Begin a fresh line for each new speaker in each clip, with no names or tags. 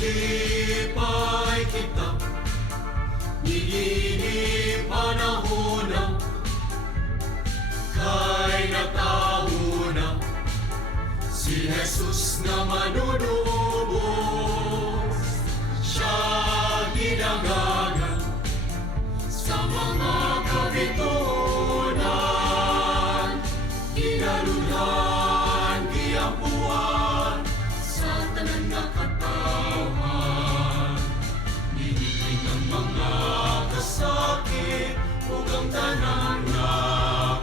Inihintay kita. Nigini panahona Kay natauna Si Jesus na tanan nga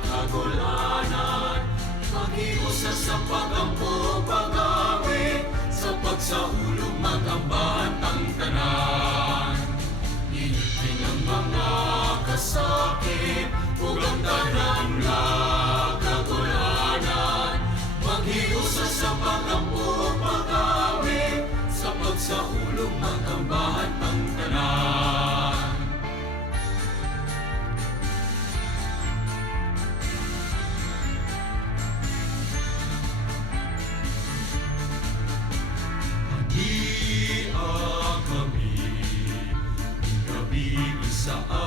kagulanan Pag-iusa sa pagampo, pag-awi Sa pagsahulog magambang Oh.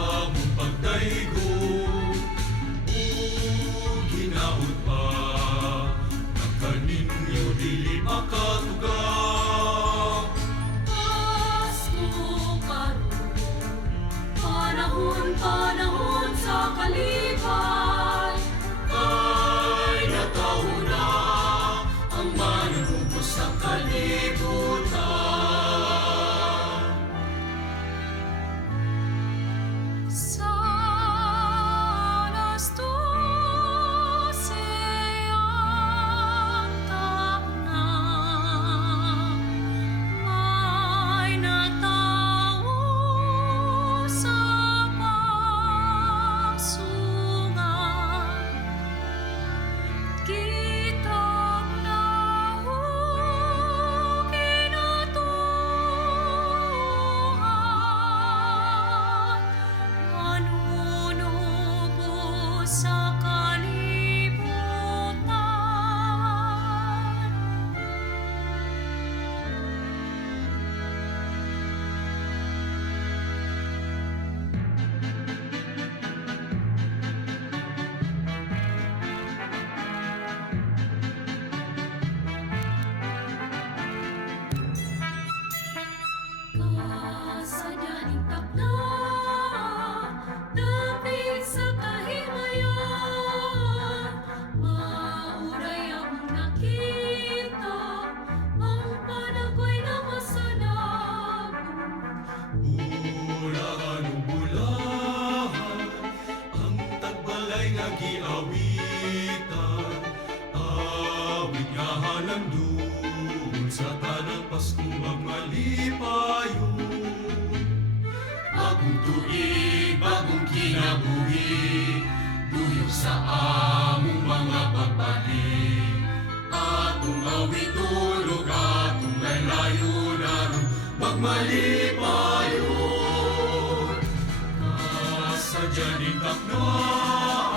nag-iawitan Awit nga halang doon sa tanang Paskong magmalipayon Bagong tuig, bagong kinabuhi Luyo sa among mga pagpati Atong awit tulog, atong lalayo naroon Magmalipayon. Kasadya ni taknan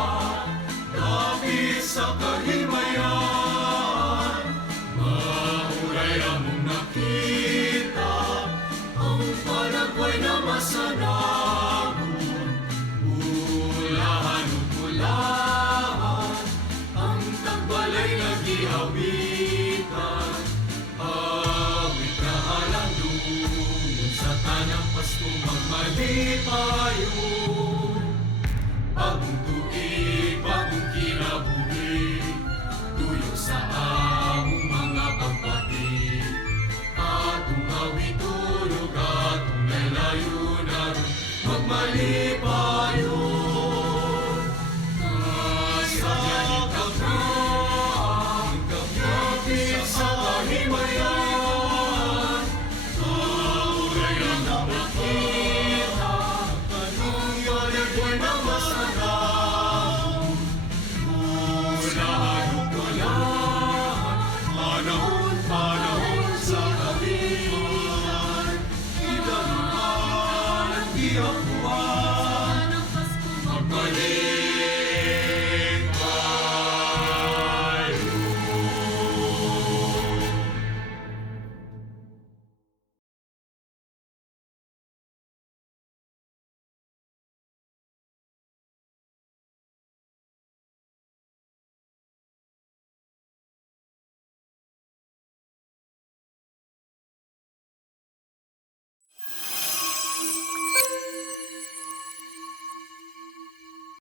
засипаю.